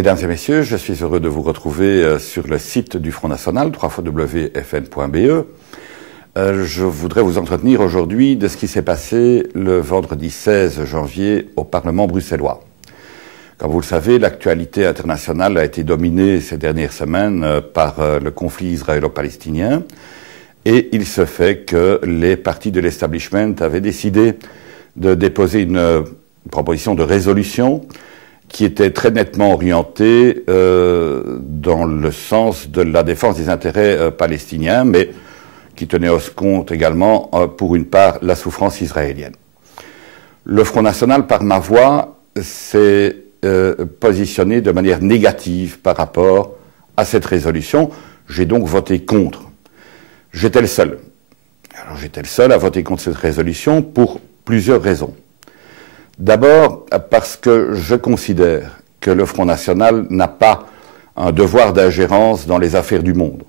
Mesdames et messieurs, je suis heureux de vous retrouver sur le site du Front National, www.fn.be. Je voudrais vous entretenir aujourd'hui de ce qui s'est passé le vendredi 16 janvier au Parlement bruxellois. Comme vous le savez, l'actualité internationale a été dominée ces dernières semaines par le conflit israélo-palestinien. Et il se fait que les partis de l'establishment avaient décidé de déposer une proposition de résolution qui était très nettement orientée dans le sens de la défense des intérêts palestiniens, mais qui tenait en compte également, pour une part, la souffrance israélienne. Le Front National, par ma voix, s'est positionné de manière négative par rapport à cette résolution. J'ai donc voté contre. J'étais le seul. Alors j'étais le seul à voter contre cette résolution pour plusieurs raisons. D'abord parce que je considère que le Front National n'a pas un devoir d'ingérence dans les affaires du monde.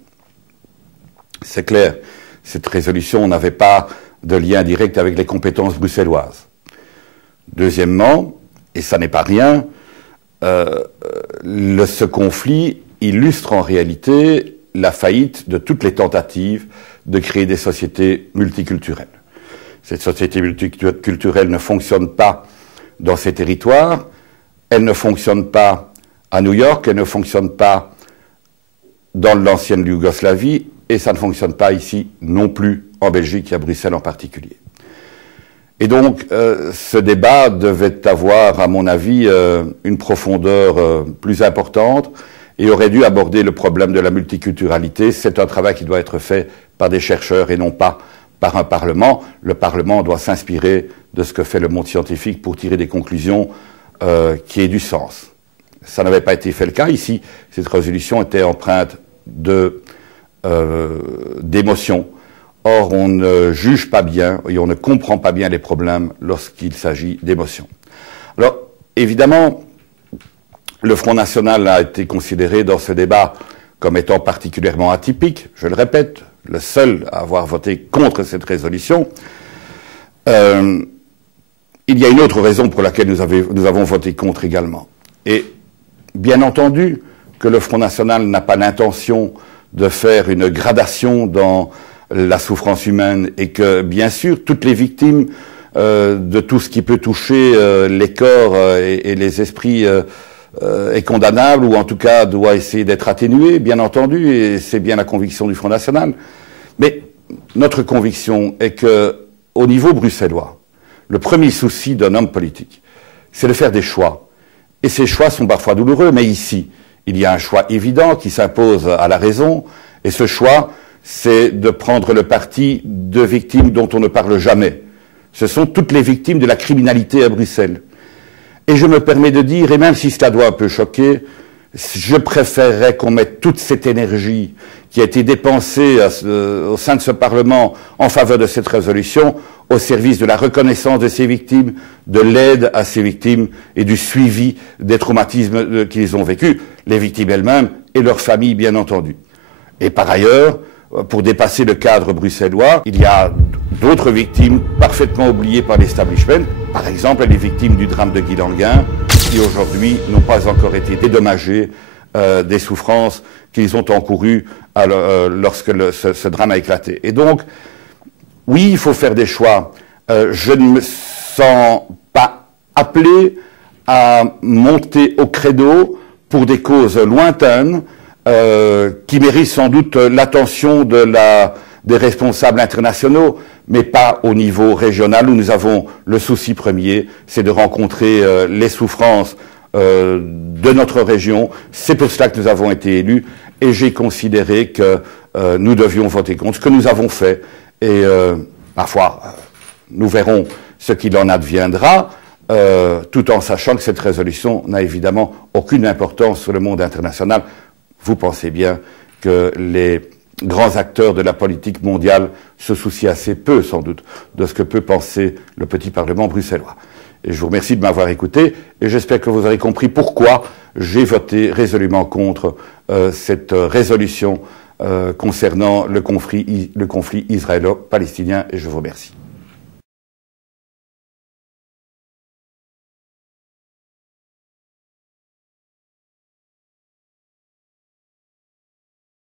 C'est clair, cette résolution n'avait pas de lien direct avec les compétences bruxelloises. Deuxièmement, et ça n'est pas rien, ce conflit illustre en réalité la faillite de toutes les tentatives de créer des sociétés multiculturelles. Cette société multiculturelle ne fonctionne pas dans ces territoires, elle ne fonctionne pas à New York, elle ne fonctionne pas dans l'ancienne Yougoslavie, et ça ne fonctionne pas ici non plus en Belgique et à Bruxelles en particulier. Et donc, ce débat devait avoir, à mon avis, une profondeur plus importante et aurait dû aborder le problème de la multiculturalité. C'est un travail qui doit être fait par des chercheurs et non pas par un Parlement. Le Parlement doit s'inspirer de ce que fait le monde scientifique pour tirer des conclusions qui aient du sens. Ça n'avait pas été fait le cas ici. Cette résolution était empreinte d'émotion. Or, on ne juge pas bien et on ne comprend pas bien les problèmes lorsqu'il s'agit d'émotion. Alors, évidemment, le Front National a été considéré dans ce débat comme étant particulièrement atypique. Je le répète, le seul à avoir voté contre cette résolution. Il y a une autre raison pour laquelle nous avons voté contre également. Et bien entendu que le Front National n'a pas l'intention de faire une gradation dans la souffrance humaine et que, bien sûr, toutes les victimes de tout ce qui peut toucher les corps et les esprits est condamnable, ou en tout cas doit essayer d'être atténué, bien entendu, et c'est bien la conviction du Front National. Mais notre conviction est que, au niveau bruxellois, le premier souci d'un homme politique, c'est de faire des choix. Et ces choix sont parfois douloureux, mais ici, il y a un choix évident qui s'impose à la raison, et ce choix, c'est de prendre le parti de victimes dont on ne parle jamais. Ce sont toutes les victimes de la criminalité à Bruxelles. Et je me permets de dire, et même si cela doit un peu choquer, je préférerais qu'on mette toute cette énergie qui a été dépensée au sein de ce Parlement en faveur de cette résolution au service de la reconnaissance de ces victimes, de l'aide à ces victimes et du suivi des traumatismes qu'ils ont vécus, les victimes elles-mêmes et leurs familles, bien entendu. Et par ailleurs, pour dépasser le cadre bruxellois, il y a d'autres victimes parfaitement oubliées par l'establishment. Par exemple, les victimes du drame de Guy Languin, qui aujourd'hui n'ont pas encore été dédommagées des souffrances qu'ils ont encourues lorsque ce drame a éclaté. Et donc, oui, il faut faire des choix. Je ne me sens pas appelé à monter au credo pour des causes lointaines, qui mérite sans doute l'attention des responsables internationaux, mais pas au niveau régional où nous avons le souci premier, c'est de rencontrer les souffrances de notre région. C'est pour cela que nous avons été élus et j'ai considéré que nous devions voter contre, ce que nous avons fait. Et parfois, nous verrons ce qu'il en adviendra, tout en sachant que cette résolution n'a évidemment aucune importance sur le monde international. Vous pensez bien que les grands acteurs de la politique mondiale se soucient assez peu, sans doute, de ce que peut penser le petit Parlement bruxellois. Et je vous remercie de m'avoir écouté, et j'espère que vous aurez compris pourquoi j'ai voté résolument contre cette résolution concernant le conflit israélo-palestinien, et je vous remercie.